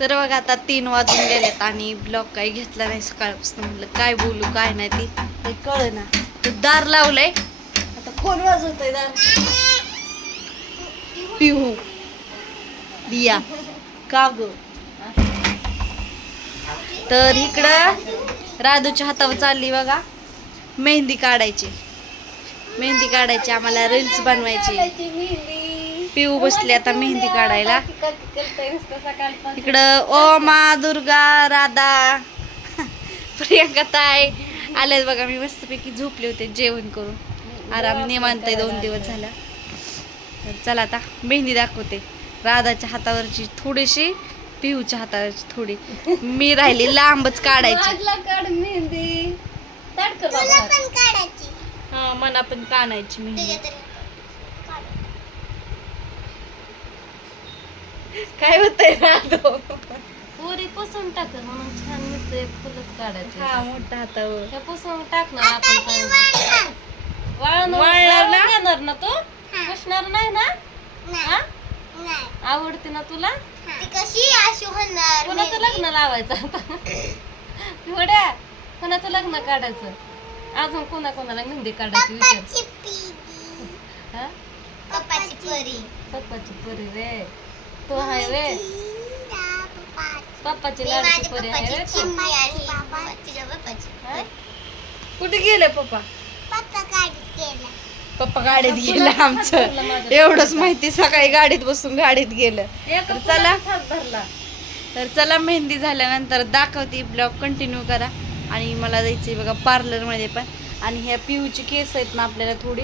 तर बघा आता 3 वाजून गेलेत आणि ब्लॉग काही घेतला नाही सकाळपासून. म्हटलं काय बोलू काय नाही ते कळ ना. तर दार लावलंय आता. कोण वाजवतंय दार? पिहू दिया का ग. तर इकडं राधूच्या हातावर चालली बघा मेहंदी काढायची. आम्हाला रील्स बनवायची. पिऊ बसली आता मेहंदी काढायला. इकडं ओमा, दुर्गा, राधा, प्रियंका ताई आलेत बघा. मी मस्तपैकी झोपले होते जेवण करून. आराम निवांत 2 दिवस झाला. तर चला आता मेहंदी दाखवते. राधाच्या हातावरची थोडीशी, पिऊच्या हातावरची थोडी. मी राहिली लांबच काढायची. हा मला पण काढायची मेहंदी. काय होतंय राधो? पुरी पुसून टाक म्हणून छान मस्त एक फुलच काढायचं. हा मोठा हातावर हे पुसून टाकणार आपण. वाळणार ना? येणार ना तू? पुसणार नाही ना? आवडते ना तुला? कोणाचं लग्न लावायचं आता? एवढ्या कोणाचं लग्न काढायचं? अजून कोणाला मेहंदी काढायची विचार. पप्पाची परी रे तो आहे वे. पप्पाची लाडकी परी आहे वे तू. कुठे गेले पप्पा? पप्पा गाडीत गेलं आमचं. एवढंच माहिती. सकाळी गाडीत बसून गाडीत गेलं. तर चला मेहंदी झाल्यानंतर दाखवते. ब्लॉग कंटिन्यू करा. आणि मला जायचंय बघा पार्लर मध्ये पण. आणि ह्या पिऊची केस आहेत ना आपल्याला थोडी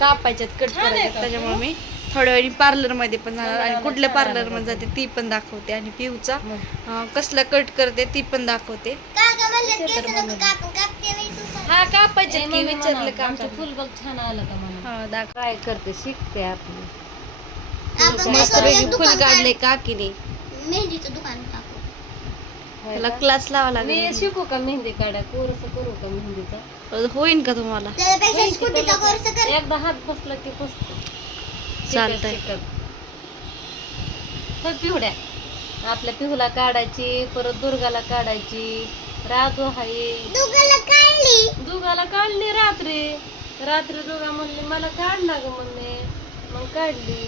कापायच्यात, कट करायच्यात. त्याच्यामुळे मी थोड्या वेळी पार्लर मध्ये पण जाणार. आणि कुठल्या पार्लर मध्ये जाते ती पण दाखवते. आणि पिऊचा कसला कट करते ती पण दाखवते. हा कापायचे की विचारलं का? आमचं फुल बघ छान आलं का म्हणून काय करते शिकते आपली. मस्तपैकी फुल काढले काकीने. मेहंदीचं दुकान टाकू. त्याला क्लास लावा मी लागेल. शिकू का मेहंदी काढा? कोर्स करू का मेहंदीचा? होईन का तुम्हाला? त्यापेक्षा स्कूटीचा कोर्स कर. एकदा हात बसला की बसतो. चालतंय. पिहुड्या आपल्या पिहूला काढायची, परत दुर्गाला काढायची. राधू आहे दुर्गाला काढली रात्री दुर्गा म्हणली मला काढ ना ग मम्मी. मग काढली.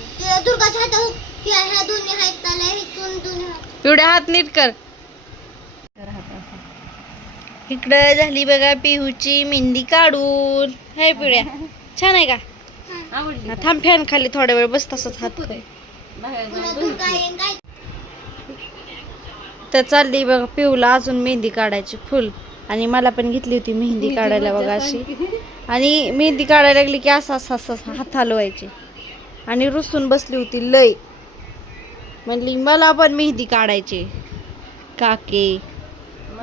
दुर्गाच्या हातावर ह्या दोन्ही आहेत त्याला इथून दोन्ही हात. पिवड्या हात नीट कर. इकडं झाली बघा पिहूची मेहंदी काढून. हाय पिवड्या छान आहे का? आवडली थांब फॅन खाली थोड्या वेळ बस. तसंच हात कर. पुन्हा दुर्गा येईन काय. तर चालली बघा पिऊला अजून मेहंदी काढायची फुल. आणि मला पण घेतली होती मेहंदी काढायला बघा अशी. आणि मेहंदी काढायला लागली की असं हात हलवायचे. आणि रुसून बसली होती लय. म्हणली मला पण मेहंदी काढायची काके.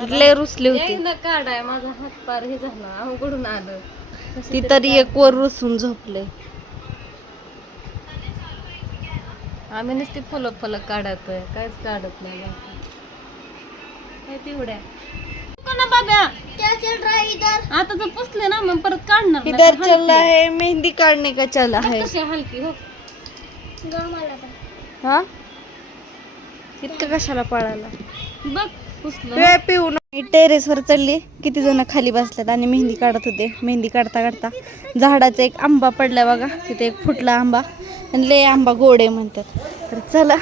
लय रुसली होती. काढाय माझा हात पार हे झाला अवघडून आलं. ती तरी एक वर रुसून झोपले. आम्ही नुसती फुलं काढतोय काहीच काढत नाही. काय पिवड्या ना बाब्या आता जर पुसले ना मग परत काढणार इधर चल रहा है मेहंदी काढने का चला है. कशी हलकी हो हा इतकं कशाला पळाला बघ पुसलं. पिऊ टेरेस वर चढली. किती जण खाली बसल्यात आणि मेहंदी काढत होते. मेहंदी काढता झाडाचा एक आंबा पडला बघा. तिथे एक फुटला आंबा. आणि लय आंबा गोडे म्हणतात. तर चला.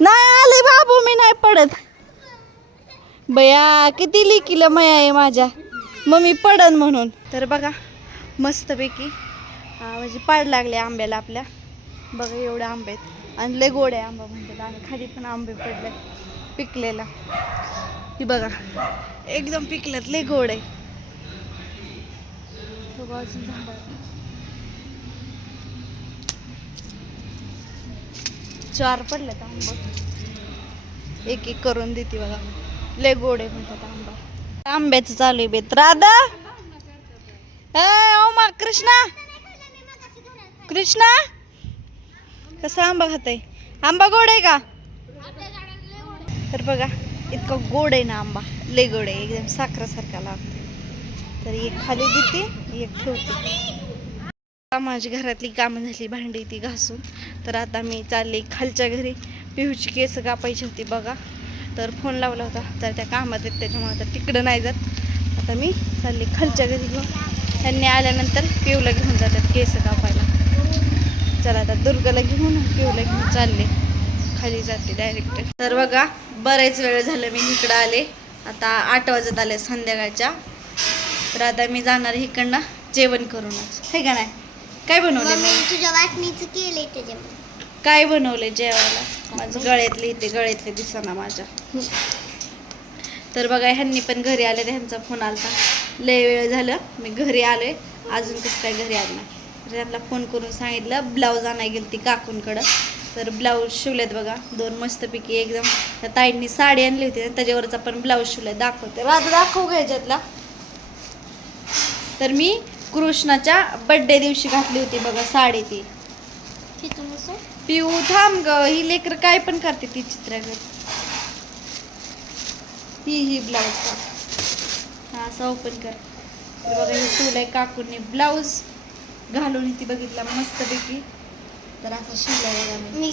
नाही आले बाबू मी नाही पडत. बया किती लिकीला मया आहे माझ्या. मम्मी पडन म्हणून. तर बघा मस्तपैकी म्हणजे पाड लागले आंब्याला आपल्या. बघा एवढे आंबे आहेत. आणि लय गोडे आंबा म्हणतात. आणि खाली पण आंबे पडले पिकलेला. ही बघा एकदम पिकल्यात लय गोड आहे. चार पडल्यात आंबा. एक एक करून देते बघा. लय गोड आहे म्हणतात आंबा. आंब्याचं चालू आहे बेत. राधा ओमा कृष्णा कसा आंबा खाताय? आंबा गोड आहे का? तर बघा इतका गोड आहे ना आंबा. लय गोड आहे एकदम साखरासारखा लागतो. तर एक खाली देते एक ठेवते. माझी घरातली कामं झाली. भांडी ती घासून. तर आता मी चालले खालच्या घरी. पिहूची केस कापायची होती बघा. तर फोन लावला होता तर त्या कामात आहेत त्याच्यामुळे आता तिकडं नाही जात. आता मी चालले खालच्या घरी घेऊन. त्यांनी आल्यानंतर पिऊला घेऊन जातात केस कापायला. चला आता दुर्गाला घेऊन पिऊला घेऊन चालले खाली जाते डायरेक्ट. तर बघा बरेच वेळ झालं मी इकडं आले. आता 8 वाजत आले संध्याकाळच्या. तर आता मी जाणार इकडनं जेवण करूनच हे का नाही. काय बनवले मी तुझ्या वाटणीचं केलंय त्याच्यामध्ये. काय बनवले जेवायला. माझं गळ्यातले इथे गळ्यातले दिसना माझ्या. तर बघा ह्यांनी पण घरी आले. ह्यांचा फोन आलता लय वेळ झालं मी घरी आलोय अजून कसं काय घरी आलं नाही. तर त्यांना फोन करून सांगितलं ब्लाऊज आणायला गेली ती काकूंकडं. तर ब्लाऊज शिवलेत बघा 2 मस्तपैकी एकदम. त्या ताईंनी साडी आणली होती आणि त्याच्यावरचा पण ब्लाऊज शिवलाय दाखवते. राधा दाखवू घ्यायच्यातला. तर मी कृष्णाच्या बड्डे दिवशी घातली होती बघा साडी ती. पिऊ थांब ग ही लेकर काय पण करते ती चित्रागत. ही ब्लाऊज का हा असं ओपन कर. तर बघा हे शिवलंय काकूंनी ब्लाऊज घालून ती बघितला मस्तपैकी. तर असं शिवलंय बघा मी.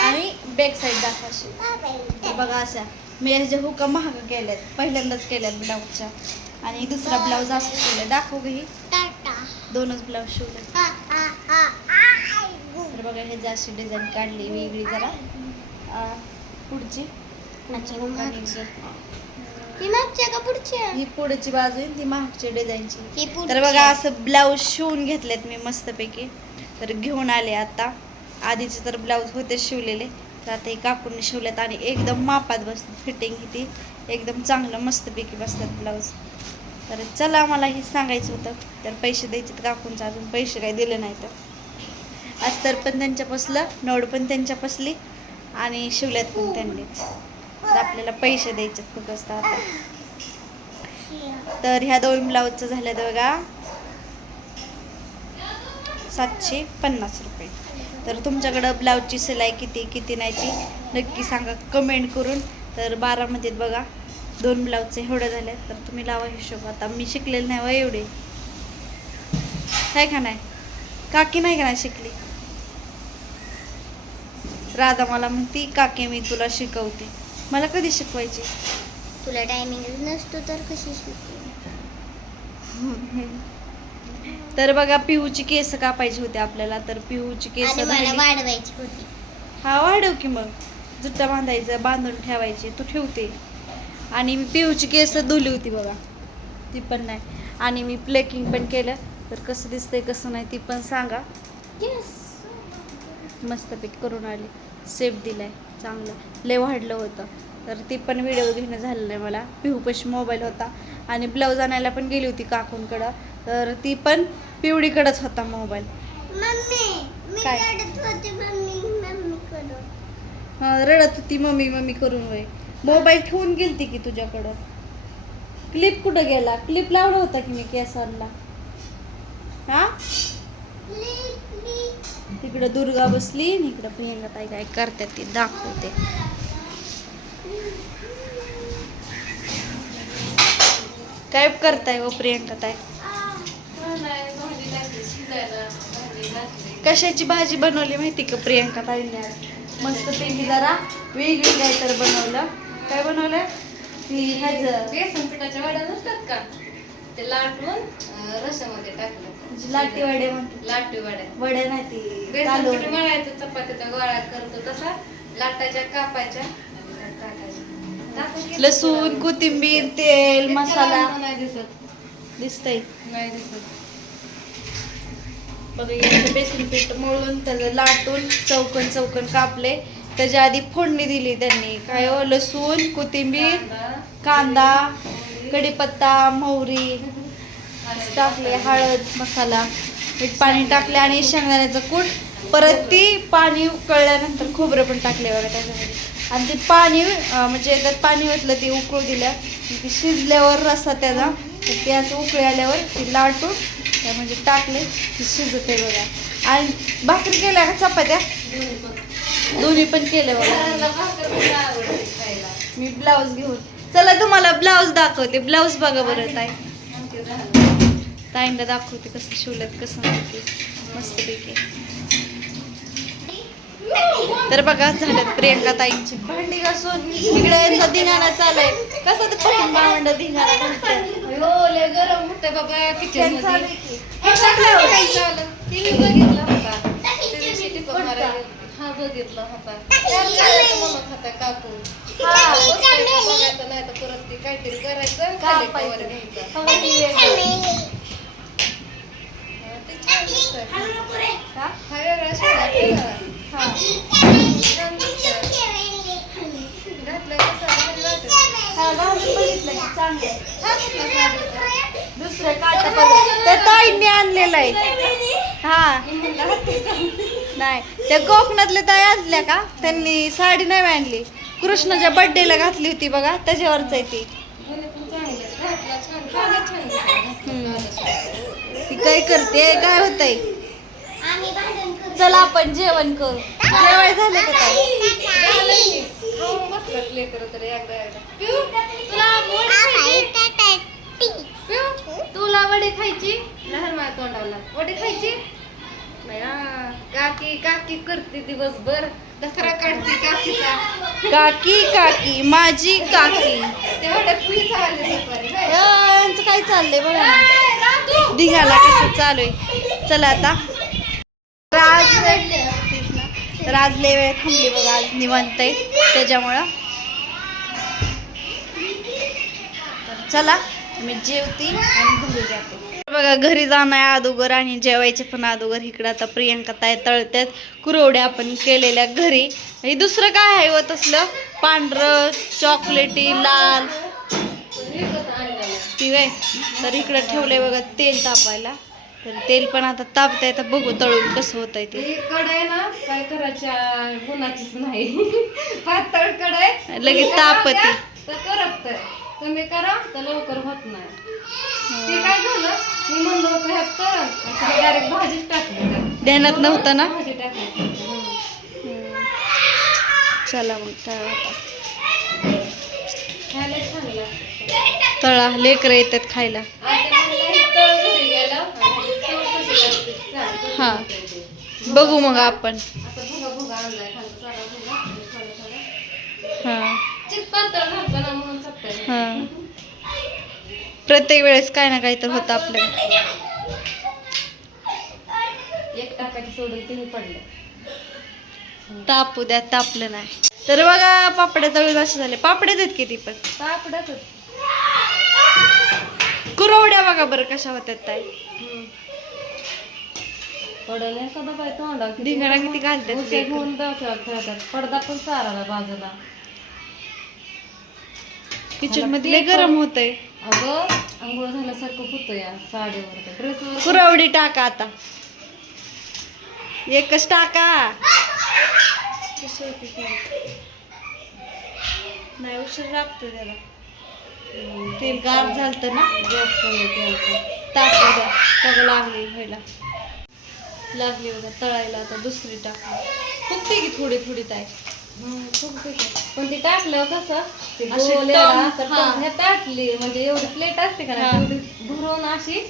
आणि बॅक साईड दाखवाशी. तर बघा अशा मी ह्याच्या हुका महाग केल्यात पहिल्यांदाच केल्यात ब्लाऊजच्या. आणि दुसरा ब्लाऊज असं शिवलाय दाखवू घे. 2च ब्लाऊज शिवले. तर बघा हे अशी डिझाईन काढली वेगळी जरा पुढची. ही पुढची बाजू आहे ती मागच्या डिझाईनची. तर बघा असं ब्लाऊज शिवून घेतलेत मी मस्तपैकी. तर घेऊन आले आता. आधीचे तर ब्लाऊज होते शिवलेले तर आता हे काकूंनी शिवलेत आणि एकदम मापात बसतात. फिटिंग ही एकदम चांगलं मस्तपैकी बसतात ब्लाऊज. तर चला मला हे सांगायचं होतं. तर पैसे द्यायचे काकूंचं अजून पैसे काही दिले नाही. तर अस्तर पण त्यांच्यापासलं नोड पण त्यांच्यापासली आणि शिवल्यात पण त्यांनीच. तर आपल्याला पैसे द्यायचे फक्त आता. तर ह्या 2 ब्लाऊजचं झालं बघा 750 रुपये. तर तुमच्याकडं ब्लाऊजची शिलाई किती नाही ती नक्की सांगा कमेंट करून. तर 12 मध्ये बघा 2 ब्लाऊजचे एवढं झाले. तर तुम्ही लावा हिशोब. आता मी शिकलेलं नाही वा एवढे काय का नाही. काकी नाही का नाही शिकली. राधा मला म्हणती काकी मी तुला शिकवते. मला कधी शिकवायची. तुला टायमिंग नसतो तर कशी शिकू. तर बघा पिहूची केस कापायची होती आपल्याला. तर पिहूची केस मला वाढवायची होती. हा वाढव की मग जुट्टा बांधायचं बांधून ठेवायची तू ठेवते. आणि मी पिहूची केस धुली होती बघा ती पण नाही. आणि मी प्लेकिंग पण केलं. तर कसं दिसतंय कसं नाही ती पण सांगा. मस्तपैकी करून आली. सेफ दिलाय चांगलं लय वाढलं होतं. तर ती पण व्हिडिओ घेणं झालं नाही मला. पिहूपाशी मोबाईल होता आणि ब्लाऊज आणायला पण गेली होती काकूंकडं. तर ती पण पिवडीकडेच होता मोबाईल. काय रडत होती मम्मी करून वय. मोबाईल ठेवून गेलती की तुझ्याकडं. क्लिप कुठं गेला. क्लिप लावला होता की मी केसांना. हा तिकडं दुर्गा बसली आणि इकडं प्रियंका ताई काय करतात ती दाखवते. काय करताय हो प्रियंका ताई. कशाची भाजी बनवली माहिती का प्रियंका ताईने. मस्त पैकी जरा वेगळी काय तर बनवलं. काय बनवलं ती ह्याच बेसन पिठाच्या वड्या नसतात का ते लाटून रशामध्ये टाकलं. लाटी वडे म्हणते. लाटू वड्या वड्या नाही ती बेसन पीठ मळायचं चपातीचा गोळा करतो तसा लाटाच्या कापायच्या टाकायच्या. लसूण कोथिंबीर तेल मसाला नाही दिसत. दिसतंय नाही दिसत. बघा याचं बेसन पीठ मळून त्याचं लाटून चौकन कापले. त्याच्या आधी फोडणी दिली त्यांनी. काय हो लसूण कोथिंबीर कांदा कढीपत्ता मोहरी टाकले. हळद मसाला मीठ पाणी टाकले आणि शेंगदाण्याचं कूट. परत ती पाणी उकळल्यानंतर खोबरं पण टाकले बघा त्याच्यामध्ये. आणि ते पाणी म्हणजे त्यात पाणी ओतलं ती उकळू दिल्या. ती शिजल्यावर रस्सा त्याचा ते असं उकळी आल्यावर ती लाटून त्यामध्ये टाकले ती शिजते बघा. आणि भाकरी केल्या का चपात्या दोन्ही पण केले बघा. मी ब्लाऊज घेऊन चला तुम्हाला ब्लाऊज दाखवते. ब्लाऊज बघा बरं ताई. ताईंना दाखवते कसं शिवल्यात कसं नाही मस्तपैकी. तर बघा झालं प्रियंका ताईंची भांडी घासून इकडे यांचा धिंगाणा चालू आहे. कसं ते पटून भांड धिंगाणा घालते. लय गरम होतंय बाबा किचन मध्ये. बघितला होता त्या दिवशी टिपक मारायला. हा बघितला होता म्हणत होता काकू. बघायचं नाही तर परत ते काहीतरी करायचं खाली cover घ्यायचं. ते छान दिसतंय. हा वेगळा शिरा घातलं कसं भारी वाटतं. दुसरं काटा त्या ताईंनी आणलेलं आहे. हा नाही त्या कोकणातल्या ताई आणल्या का त्यांनी साडी नाही आणली. कृष्णाच्या बर्थडेला घातली होती बघा त्याच्यावरच आहे ती. ती काय करते काय होतंय. चला आपण जेवण करू. जेवाय झाले का ताई. तुला वडे खायची लहान माझ्या तोंडावला वडे खायची नाही. काकी काकी करते दिवसभर दसरा काढते काकीचा. काकी काकी माझी काकी. तेवढ्यात पुलिस आले दुपारी. यांचं काय चाललंय बघा ना. धिंगाला कसं चालू आहे. चला आता आज लय वेळ थांबली बघा. आज निवांत आहे त्याच्यामुळं. तर चला मी जेवते आणि घरी जाते. बघा घरी जाणं आहे अगोदर आणि जेवायचे पण अगोदर. इकडं आता प्रियंका ताई तळत्यात कुरवड्या आपण केलेल्या घरी. हे दुसरं काय आहे व तसलं पांढरं चॉकलेटी लाल पिवे. तर इकडं ठेवलंय बघा तेल तापायला. तर तेल पण आता तापतंय. तर बघू तळून कसं होतंय ते. कढाई ना काय करायच्या गुणाचीच नाही. पातळ कढाई लगेच तापती. तर करपतंय. कमी करा तर लवकर होत नाही. ते काय झालं मी म्हणलं होतं ह्यात तर डायरेक्ट भाजीच टाकली. ध्यानात नव्हतं ना. भाजी टाकली. चला मग तळा आता. खायला छान लागतं. तळा लेकरं येतात खायला. हा बघू मग आपण. हा हा प्रत्येक वेळेस काय ना काही तर होतं आपल्याला. एक टाकायची सोडून तिने पडलं. तापू द्या तापलं नाही. तर बघा पापड्या तळून असे झाले. पापड्याच आहेत किती पण. पापडाच कुरवड्या बघा बरं कशा होत्यात ताई. पडलं एखादा बाय तोंडा धिंगाणा किती घालतात ते. घेऊन खेळतात. पडदा पण साराला बाजूला. किचन मध्ये लय गरम होतंय. अगं आंघोळ झाल्यासारखं होतं या साडीवर ड्रेसवर. कुरवडी टाका आता. एकच टाका. कशी होती ती नाही उशीर लागतो त्याला. तेल गार झालतं ना. गॅस कमी केला. टाकू द्या. सगळं लागली व्हायला लागली बघा तळायला. आता दुसरी टाकली. फुगते की थोडी थोडी ताई. पण ती टाकल्यावर कसं ते अशी गोल टर्न, असं हा. टर्न ताटली म्हणजे एवढी प्लेट असते का हा. ना तेवढी भरून अशी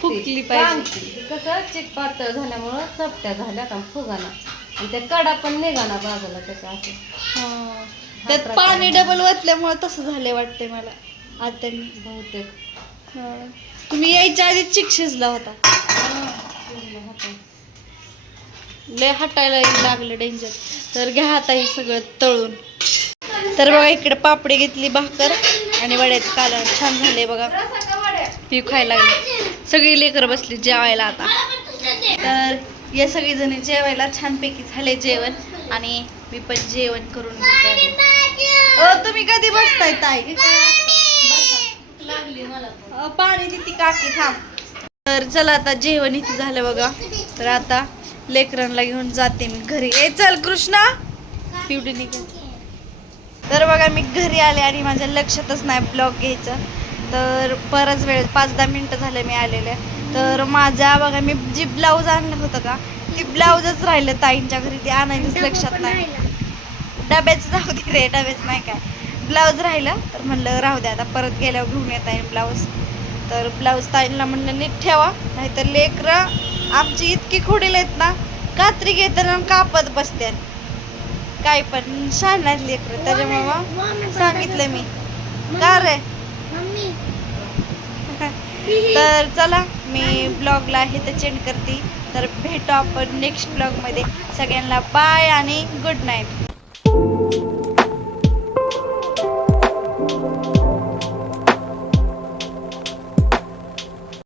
फुगली पाहिजे. ती कसं चिक पातळ झाल्यामुळं चपट्या झाल्या का फुगाना. आणि त्या कडा पण निघाना बाजूला त्याच्या असं. त्यात पाणी डबल वतल्यामुळे तसं झालंय वाटतंय मला. आता बहुतेक तुम्ही यायच्या आधी चिक शिजला होता. लय हटायला लागलं डेंजर. तर घ्या आता हे सगळं तळून. तर बघा इकडे पापडी घेतली भाकर आणि वड्याचं कालवण छान झाले बघा. पीव खायला लागली. सगळी लेकरं बसली जेवायला आता. तर या सगळी जणी जेवायला छानपैकी झाले जेवण आणि मी पण जेवण करून घेते. तुम्ही कधी बसताय ताई. लागली मला पाणी देते काकी थांब. तर चला आता जेवण इथे झालं बघा. तर आता लेकरांना घेऊन जाते मी घरी. ए चल कृष्णा पिवडी निघे. तर बघा मी घरी आले आणि माझ्या लक्षातच नाही ब्लॉग घ्यायचं. तर बराच वेळ 5-10 मिनिटं झाले मी आलेल्या. तर माझ्या बघा मी जी ब्लाऊज आणलं होतं का ती ब्लाऊजच राहिलं ताईंच्या घरी. ते आणायचंच लक्षात नाही. डब्याचं जाऊ दे रे डब्याचं नाही काय ब्लाऊज राहिलं. तर म्हणलं राहू द्या आता परत गेल्यावर घेऊन येता येईल ब्लाऊज. तर ब्लाऊज ताईंना म्हणलं नीट ठेवा नाहीतर लेकरं आमची इतकी खोडील आहेत ना कात्री घेताना कापत बसत्यात. काय पण छान आहेत लेकरं, त्याच्यामुळे सांगितलं मी का रे. मम्मी तर चला मी ब्लॉगला आहे तर चेंज करते. तर भेटू आपण नेक्स्ट ब्लॉगमध्ये. सगळ्यांना बाय आणि गुड नाईट.